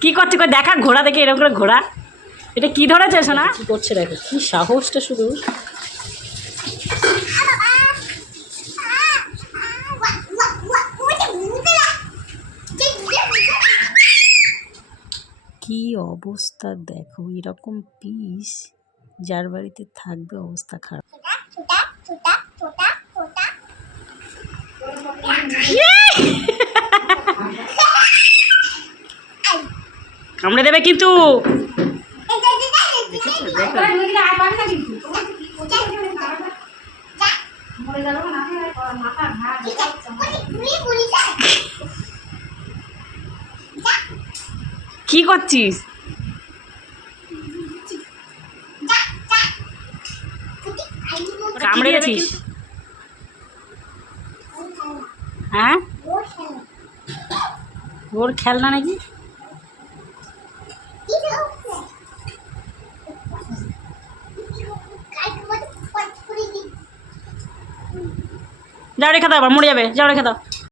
কি করছে কই দেখা ঘোড়া দেখে এরকম করে ঘোড়া এটা কি ধরেছে শোনা কি করছে দেখো কি সাহসটা শুধু কি অবস্থা দেখো এরকম পিস যার বাড়িতে থাকবে অবস্থা খারাপ কামড়ে দেবে কিন্তু কি করছিস কামড়ে গেছিস হ্যাঁ ওর খেলনা নাকি যাও রেখে দাও আবার মরে যাবে যাও রেখে দাও